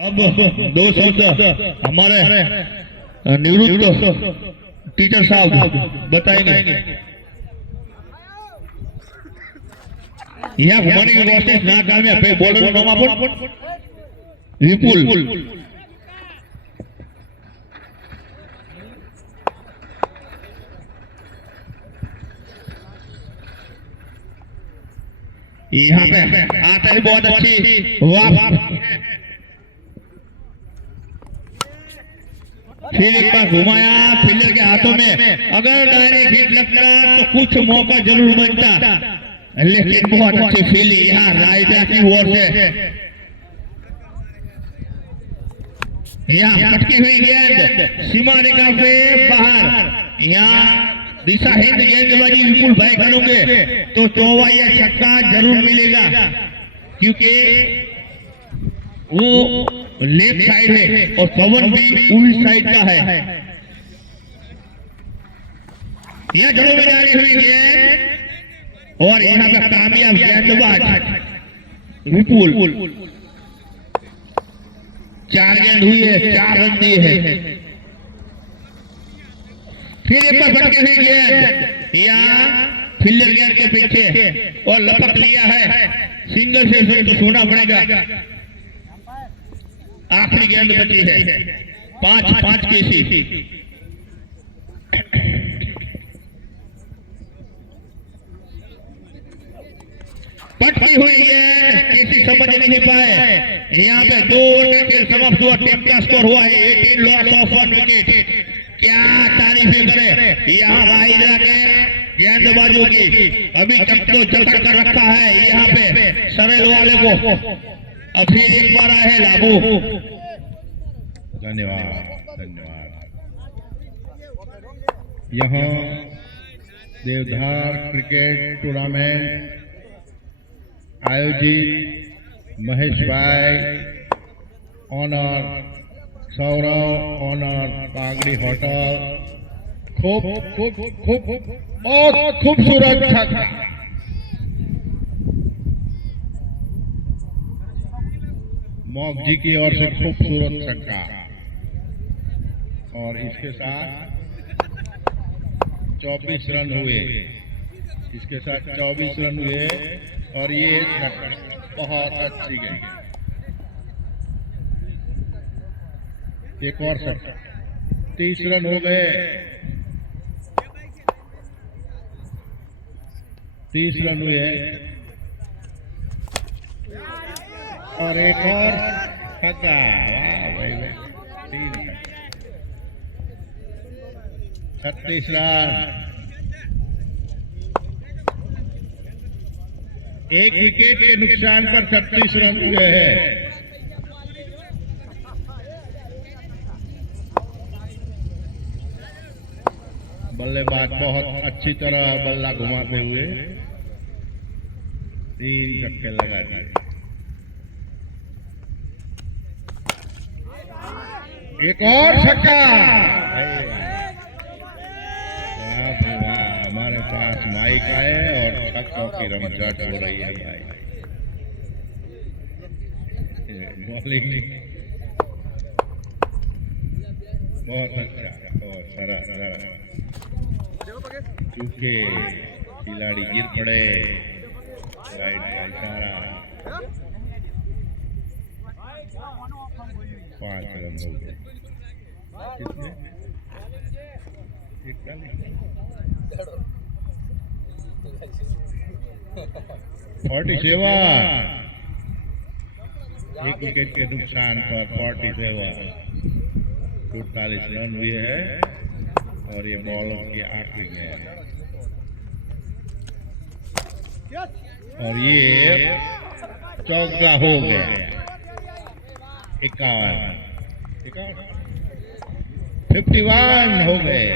अब दो शब्द हमारे निवृत्त टीचर साहब बताएंगे। यहाँ घुमाने की कोशिश ना कामयाब है। बॉर्डर नाम अपन विपुल यहाँ पे आता है बहुत अच्छी वाह। फिर एक बार घुमाया फील्डर के हाथों में, अगर डायरेक्ट हिट लगता तो कुछ मौका जरूर बनता, लेकिन बहुत अच्छी फील्डिंग यहाँ रायजा की ओर से। यहाँ फटकी हुई गेंद सीमा रेखा पे बाहर। यहाँ दिशाहीन गेंदबाजी विपुल भाई करोगे तो चौवा या छक्का जरूर मिलेगा, क्योंकि वो लेफ्ट साइड है और पवन भी उल्टी साइड का है। यह जड़ों में डाली हुई गेंद और यहाँ पे कामयाब गेंदबाज विपुल। 4 गेंद हुई है, 4 रन दिए हैं। फिर एक बार फटकी हुई गेंद यहाँ फील्डर गेंद के पीछे और लपक लिया है। सिंगल से तो सोना पड़ेगा। आखिरी गेंद बची है 5-5 की सी। पटकी हुई है, किसी समझ नहीं पाए। यहाँ पे 2 ओवर का खेल समाप्त हुआ। टीम का स्कोर हुआ है 18 लॉस ऑफ 1 विकेट। क्या तारीफें करें यहाँ राहिला के गेंदबाजों की। अभी तक तो जकड़ कर रखा है यहाँ पे सरेल वाले को। अब फिर एक बार आए लाबू। धन्यवाद धन्यवाद। यहाँ देवधार क्रिकेट टूर्नामेंट आयोजित महेश भाई ऑनर सौरव ऑनर पागड़ी होटल खूब खूब खूब बहुत खूबसूरत छक्का। मौक जी की ओर से खूबसूरत छक्का और इसके साथ 24 रन हुए। इसके साथ 24 रन हुए और ये बहुत अच्छी गई। एक और छक्का, 30 रन हो गए। 30 रन हुए और एक और छक्का। वाह भाई भाई, 36 रन। 1 विकेट के नुकसान पर 36 रन हुए हैं। बल्लेबाज बहुत अच्छी तरह बल्ला घुमाते हुए 3 छक्के लगा दिए। एक और छक्का। हमारे पास माइक आए और छक्कों की रमझट हो रही है भाई। बॉलिंग बहुत अच्छा और सरस। चूंकि खिलाड़ी गिर पड़े, राइट का इशारा। 5 रन हो गए। कितने? 47। 1 विकेट के नुकसान पर 47 48 रन हुए हैं और ये बॉलर की आखिरी गेंद और ये चौका हो गया। 51 51 हो गए।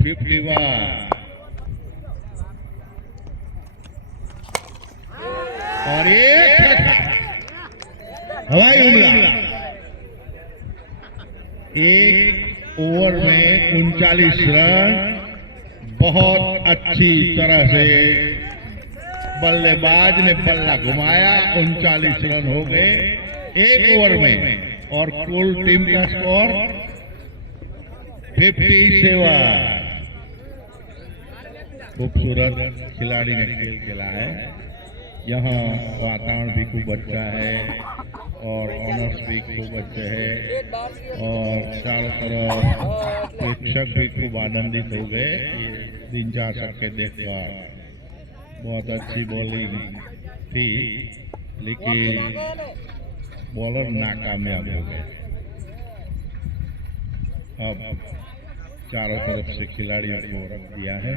51 और एक हवाई हमला। 1 ओवर में 39 रन बहुत अच्छी तरह से बल्लेबाज ने बल्ला घुमाया, 39 रन हो गए एक ओवर में और कुल टीम का स्कोर 57। खूबसूरत खिलाड़ी ने खेल खेला है। यहाँ वातावरण भी खूब अच्छा है और ऑनर्स भी खूब अच्छे हैं और चारों तरफ प्रेक्षक भी खूब आनंदित हो गए। ये 3-4 छक्के देखकर बहुत अच्छी बॉलिंग थी, लेकिन बॉलर नाकामयाब हो गए। अब चारों तरफ से खिलाड़ियों को रख दिया है।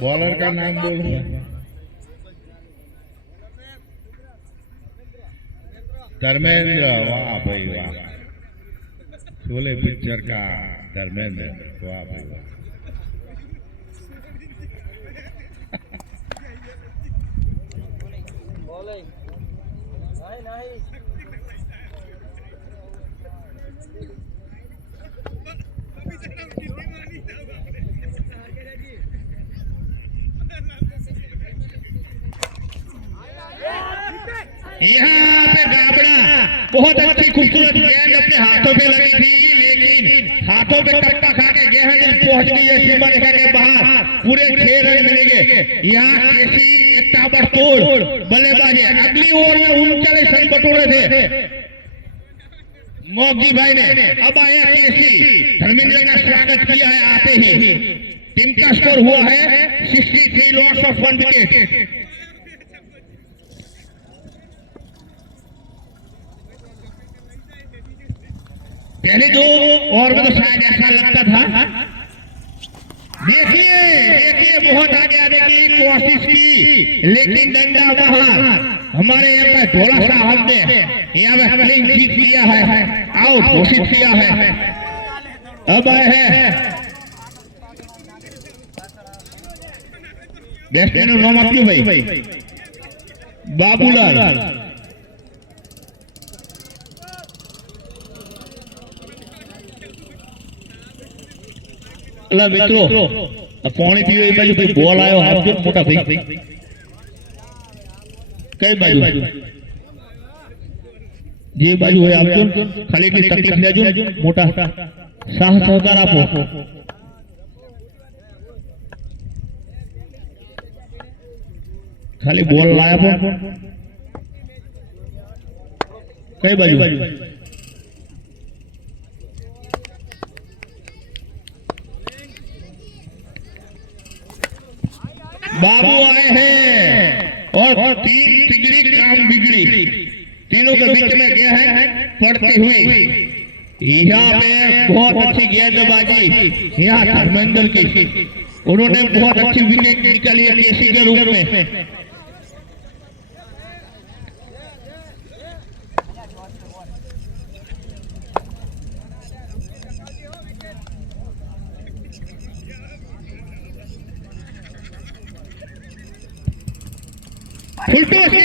बॉलर का नाम बोलूंगा, धर्मेंद्र। वाह भाई वाह, शोले पिक्चर का धर्मेंद्र, वाह भाई वाह। यहाँ पे गाबड़ा बहुत अच्छी खूबसूरत गेंद अपने हाथों पे लगी थी, लेकिन हाथों पे टप्पा खा के गेंद पहुंच गई है सीमा रेखा के बाहर। पूरे 6 रन मिलेंगे। यहाँ केसी एक ताबड़तोड़ बल्लेबाज है। अगली ओवर में 39 रन बटोरे थे मोगी भाई ने। अब आया केसी, धर्मेंद्र का स्वागत किया है आते ही। टीम का स्कोर हुआ है 63, लॉस ऑफ 1 विकेट। पहले 2 ओवर में तो शायद ऐसा लगता था। देखिए बहुत आगे आने की कोशिश की, लेकिन डंडा बाहर। हमारे यहाँ पे ढोला साहब ने यहाँ पे स्पिनिंग जीत लिया है, आउट घोषित किया है। अब आए हैं बैट्समैन नाम आप क्यों भाई? बाबूलाल। મિત્રો પાણી પીવે એ બાજુ કોઈ બોલ આવ્યો આપજો મોટા ભાઈ, કઈ બાજુ જે બાજુ હોય આપજો, ખાલી એટલી તકલીફ લેજો મોટા, સાહ સહકાર આપો। ખાલી બોલ લાયા પણ કઈ બાજુ? बाबू आए हैं और 3 तिगड़ी काम बिगड़ी, तीनों के बीच में गया है पड़ती हुई। यहाँ पे बहुत अच्छी गेंदबाजी यहाँ धर्मेंद्र की, उन्होंने बहुत अच्छी विकेट निकाली है केसी के रूप में। फुलटो से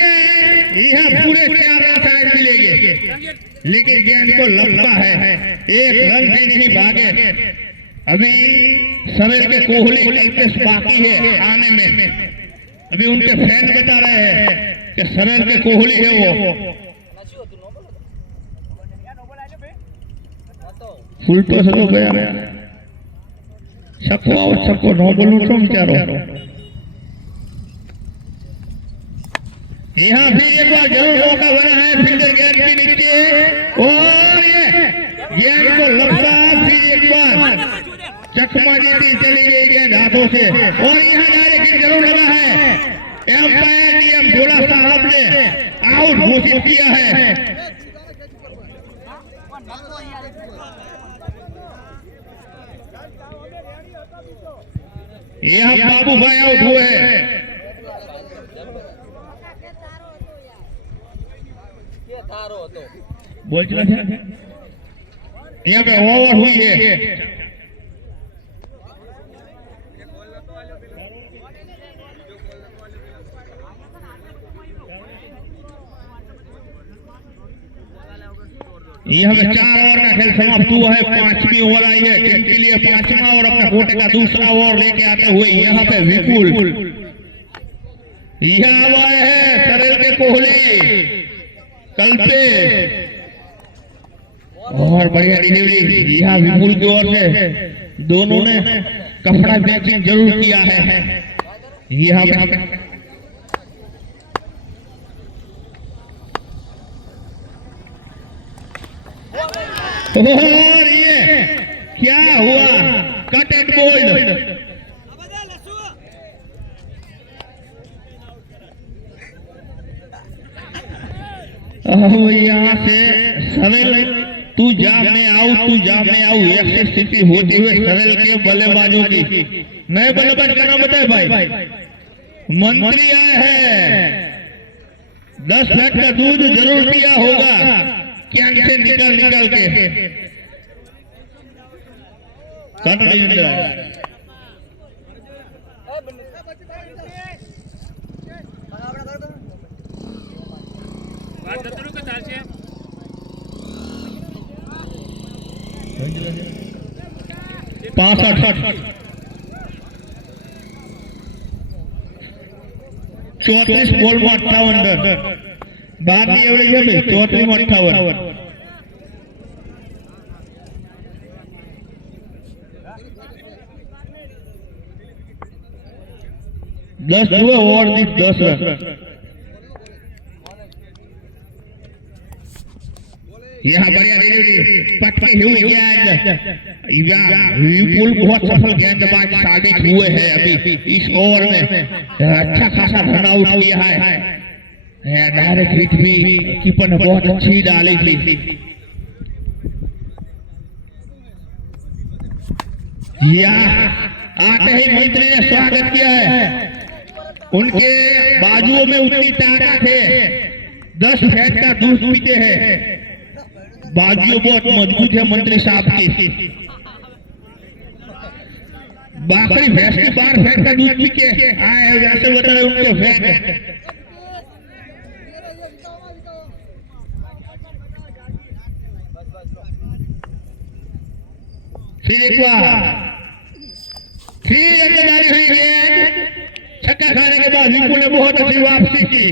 यहाँ पूरे 4 रन शायद मिलेंगे, लेकिन गेंद को लंबा है, 1 रन भी नहीं भागे। अभी सवेर के कोहली कल्पेश बाकी है आने में। अभी उनके फैन बता रहे हैं कि सवेर के कोहली है वो। फुलटो से तो गया छक्को और छक्को, नो बोलूं तो क्या रो। यहाँ भी एक बार जरूर मौका बना है फील्डर गेंद के नीचे और ये गेंद को लपका, फिर एक बार चकमा जीती चली गई गेंद हाथों से और यहाँ डायरेक्ट जरूर लगा है। एम्पायर डीएम ढोला साहब ने आउट घोषित किया है। यहाँ बाबू भाई आउट हुए हैं। यहाँ पे ओवर हुई है। यहाँ पे 4 ओवर का खेल समाप्त हुआ है। 5वीं ओवर आई है। टीम के लिए 5वां ओवर अपने कोटे का दूसरा ओवर लेके आते हुए यहाँ पे विपुल यहाँ आए हैं। सरेल के कोहली कल पे और बढ़िया डिलीवरी यहाँ विपुल की ओर से। दोनों ने कपड़ा मैचिंग जरूर किया है। यहाँ पे और ये क्या हुआ? Caught and bowled. यहाँ से सरेल तू जा मैं आऊं, तू जा मैं आऊं, ऐसी स्थिति होती हुई सरेल के बल्लेबाजों की। नए बल्लेबाज का नाम बताए भाई। मंत्री आए हैं। 10 फैट का दूध जरूर पिया होगा कैन से निकल के। कट नहीं मिल रहा है। पांसठ 34 બોલ માં 58 રન। 12 ની એવરેજ છે 34 માં 58। दस जुए ओवर दी 10 रन। यहाँ बढ़िया डिलीवरी पटकी हुई गेंद। विपुल बहुत सफल गेंदबाज साबित हुए हैं अभी इस ओवर में। अच्छा खासा रन आउट किया है। डायरेक्ट हिट भी कीपर ने बहुत अच्छी डाली थी। यहाँ आते ही मंत्री ने स्वागत किया है। उनके बाजुओं में उतनी ताकत है। 10 फैट का दूध पीते हैं। बाजुओं बहुत मजबूत है मंत्री साहब की। बाकरी भैंस के 12 फैट का दूध पी के आए जैसे बता रहे उनके फैट। फिर एक बार फिर अंदर हुई गेंद। छक्का खाने के बाद विपुल ने बहुत अच्छी वापसी की।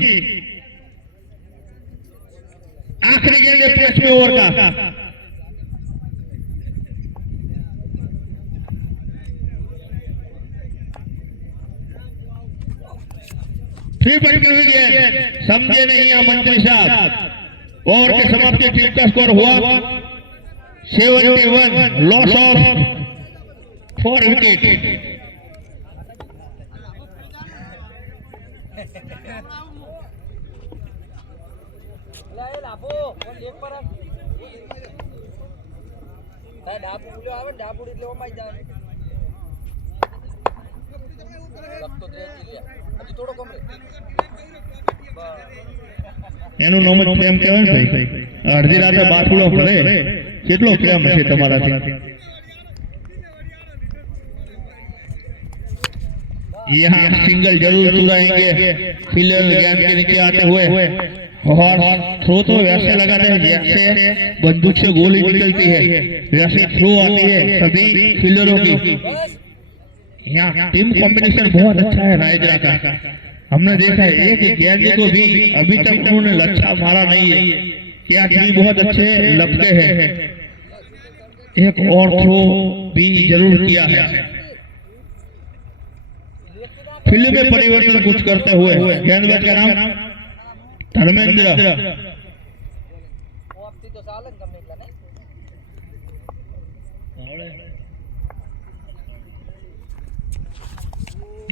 आखिरी गेंद है 5वें ओवर का। फिर पटकी हुई गेंद। समझे नहीं है मंत्री साहब। ओवर की समाप्ति टीम का स्कोर हुआ 71। Loss of 4 wicket. એનું નામ જ પ્રેમ કહેવાય ને ભાઈ। અડધી રાતે બાથુડો પડે કેટલો પ્રેમ છે તમારાથી। यहाँ सिंगल जरूर तुराएंगे। फील्डर गेंद के नीचे आते हुए और थ्रो तो वैसे लगाते हैं जैसे बंदूक से गोली निकलती है। वैसे थ्रो आती है सभी फील्डरों की। यहाँ टीम कॉम्बिनेशन बहुत अच्छा है रायगढ़ का। हमने देखा है एक गेंद को भी अभी तक उन्होंने लच्छा मारा नहीं है। कैच भी बहुत अच्छे लगते हैं। एक और थ्रो भी जरूर किया है। फील्ड में परिवर्तन कुछ करते हुए गेंदबाज का नाम धर्मेंद्र।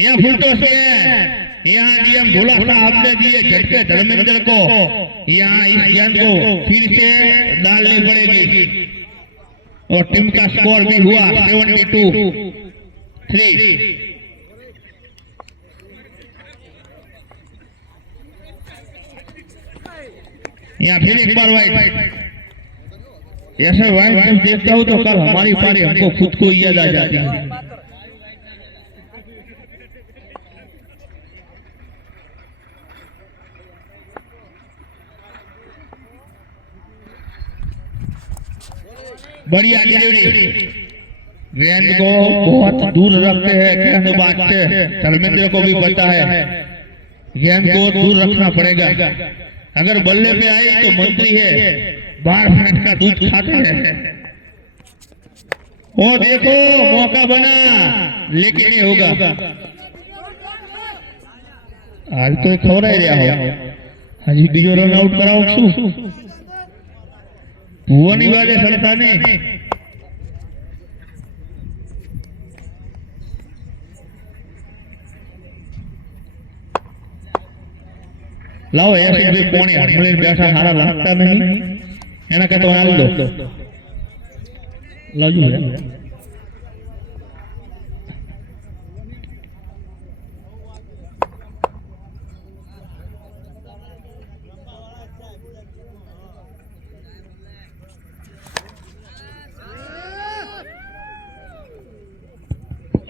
यहाँ फुल टॉस है। यहाँ डीएम धोला साहब ने दिए झटके धर्मेंद्र को। यहाँ इस गेंद को फिर से डालनी पड़ेगी और टीम का स्कोर भी हुआ 72-3। यहाँ फिर एक बार वाइड। ऐसे वाइड जब देखता हूँ तो कल हमारी पारी हमको खुद को याद आ जाती है। बढ़िया डिलीवरी, गेंद को बहुत दूर रखते हैं गेंदबाज से। धर्मेंद्र को भी पता है गेंद को दूर रखना पड़ेगा, अगर बल्ले पे आई तो मंत्री है, 12 मिनट का दूध खाते हैं। और देखो मौका बना लेकिन नहीं होगा। आज तो खबर રહ્યા हो हजी बीजो रन आउट कराओ शू ભુવની વાજે સરતાની લાવો એસી ભાઈ પોણી હમણે બેઠા સારા લાગતા નહીં, એના કરતા હાલ દો લાવજો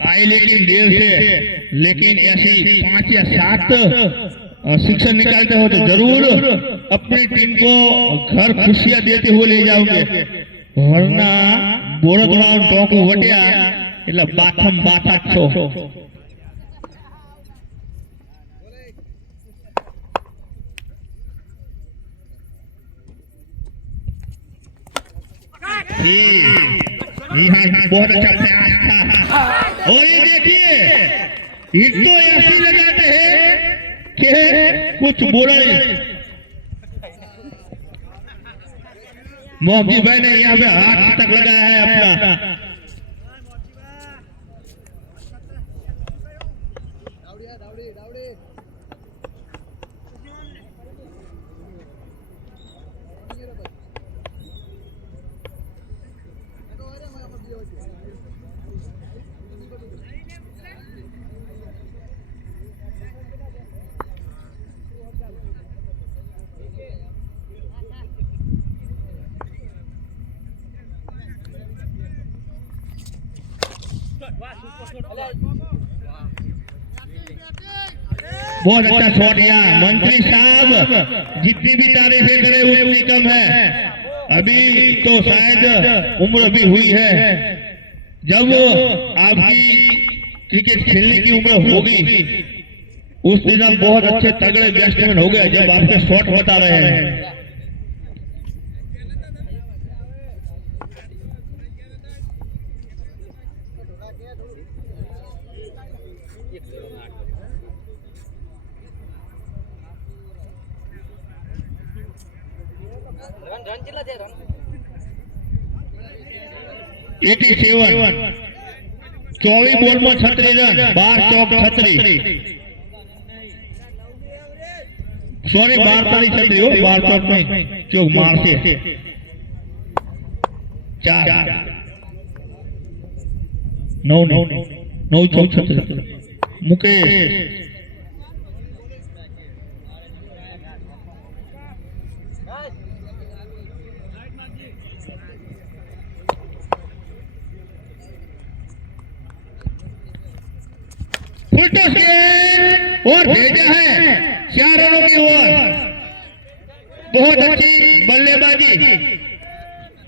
आई लेकिन देर से, लेकिन ऐसी 5 या 7 शिक्षक निकालते हो तो जरूर अपनी टीम को घर खुशियां देते हुए ले जाओगे, वरना बोरदोड़ा टोकू वट्या એટલે બાથમ બાથા છો। बहुत अच्छा प्रयास था। और ये देखिए हिट तो ऐसी लगाते हैं कि कुछ बोला नहीं। मोगी भाई ने यहाँ पे हाथ तक लगाया है अपना। बहुत अच्छा शॉट यहाँ मंत्री साहब, जितनी भी तारीफें करें उतनी कम है। अभी तो शायद उम्र भी हुई है, जब आपकी क्रिकेट खेलने की उम्र होगी उस दिन आप बहुत अच्छे तगड़े बैट्समैन हो गए, जब आपके शॉट बता रहे हैं। रन કેટલા છે રન 87 24 બોલ માં 36 રન 12 ચોક 36 सॉरी 12 तारी 36 हो 12 ચોક नहीं चौक मार से 4 9 ચોक 36 मुकेश और भेजा है 4 रनों की ओर। बहुत अच्छी बल्लेबाजी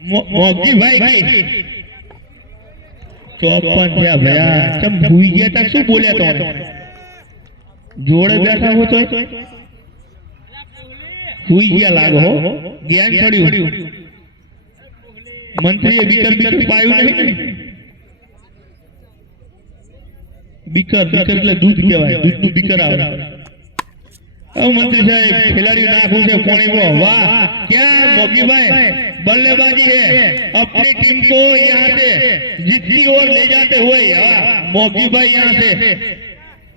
मोगी भाई की। 54 થયા ભયા, ચમ ભૂઈ ગયા તા શું બોલ્યા તો જોડે બેઠા હો તો ભૂઈ ગયા લાગો હો, જ્ઞાન છોડ્યું। મંત્રીએ બીકર પાયું નહીં, बीकर એટલે दूध કહેવાય, दूधનું બીકર આવે। अब मंत्री साहब खिलाड़ी नाखू से पानी को, वाह क्या मोगी भाई बल्लेबाजी है, अपनी टीम को यहाँ से जीतती और ले जाते हुए मोगी भाई यहाँ से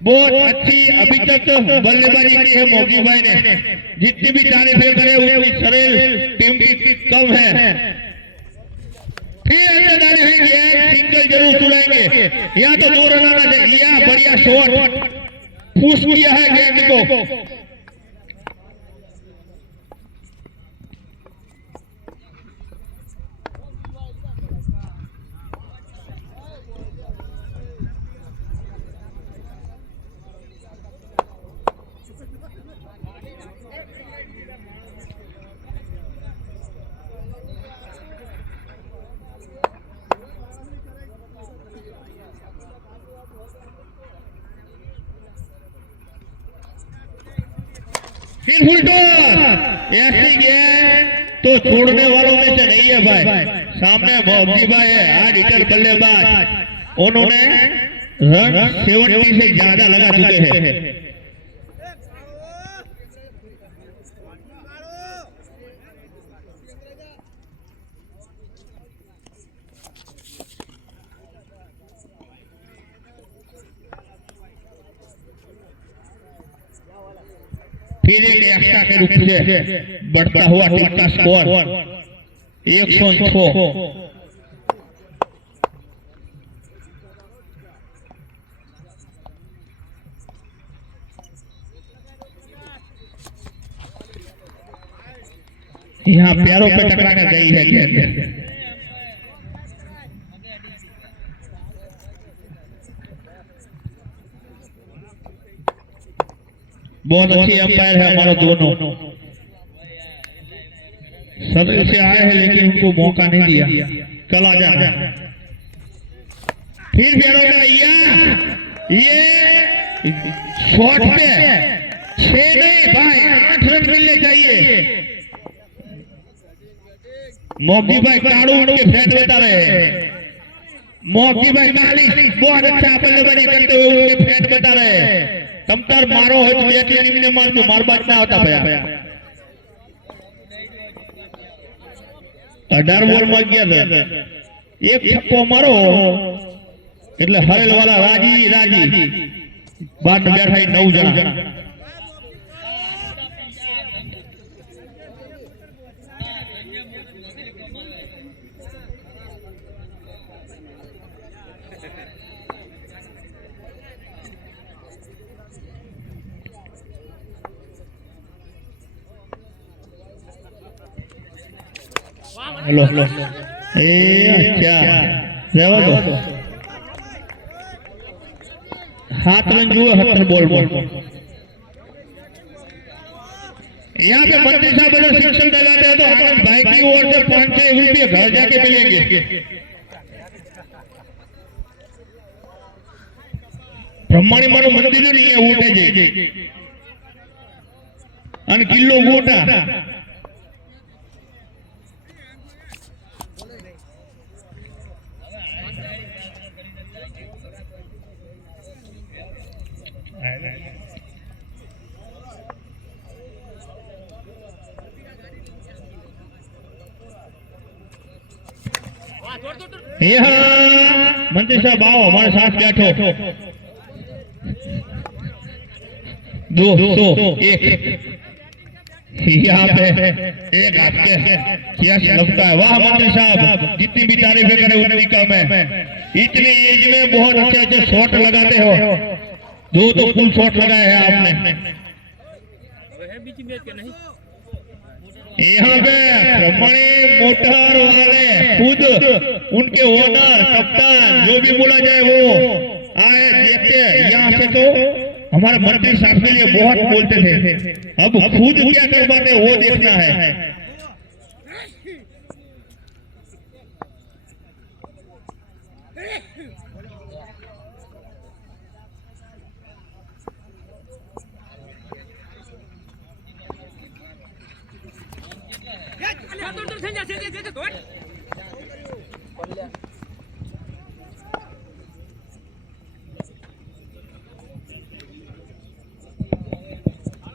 बहुत अच्छी अभी तक बल्लेबाजी की है मोगी भाई ने। जितनी भी तारीफें करे उतनी सरल टीम की कम है। फिर अंदर डाले हैं, सिंगल जरूर सुनाएंगे। यहाँ तो 2 रन आना चाहिए। यहाँ बढ़िया शॉट पुश किया है गेंद को। फिर फुल टॉस, ऐसी गया तो छोड़ने वालों में से नहीं है भाई। सामने मोहब्बी भाई है, हार्ड हिटर बल्लेबाज, उन्होंने रन 70 से ज्यादा लगा चुके हैं। फिर एक एक्स्ट्रा के रूप से बढ़ता हुआ टीम का स्कोर 106। यहाँ पैरों पे टकरा कर गई है गेंद। बहुत अच्छी अंपायर है हमारा दोनों, सदर से आए हैं लेकिन उनको मौका नहीं दिया। चला जाना फिर ये शॉट पे 6 नहीं भाई 8 रन मिलने चाहिए। मोगी भाई काड़ू उनके फेंट बता रहे हैं। मोगी भाई काली बहुत अच्छा बल्लेबाजी करते हुए उनके फेंट बता रहे हैं। तमतार मारो है तो एक टीम ने मार, जो मार बात ना होता भैया 18 બોલ માં ગયા था, एक छक्को मारो એટલે હરેલ વાળા રાજી બાદ બેઠા 9 જણા। हेलो अच्छा रहवा दो, 7 रन जुए 70 बॉल में। यहाँ पे मंत्री साहब अगर शिक्षण दिलाते हैं तो हमारे भाई की ओर से 500 रुपये घर जाके मिलेंगे। ब्रह्माणी मानो मंदिर नहीं है ऊटे जी अन किलो गोटा मंत्री साहब आओ हमारे साथ बैठो। 201 यहाँ पे एक आपके क्या लगता है। वाह मंत्री साहब, जितनी भी तारीफें करें उतनी कम है। इतनी एज में बहुत अच्छे अच्छे शॉट लगाते हो, 2 तो फुल शॉट लगाए हैं आपने। यहाँ पे ब्रह्मणी मोटर वाले खुद उनके ओनर कप्तान जो भी बोला जाए वो आए देखते। यहाँ से तो हमारे मंत्री साहब के लिए बहुत बोलते थे, अब खुद क्या करवाते वो देखना है।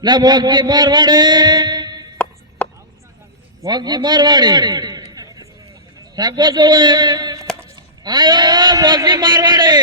ना मोगी मारवाड़ी सागो जो है आयो मोगी मारवाड़ी।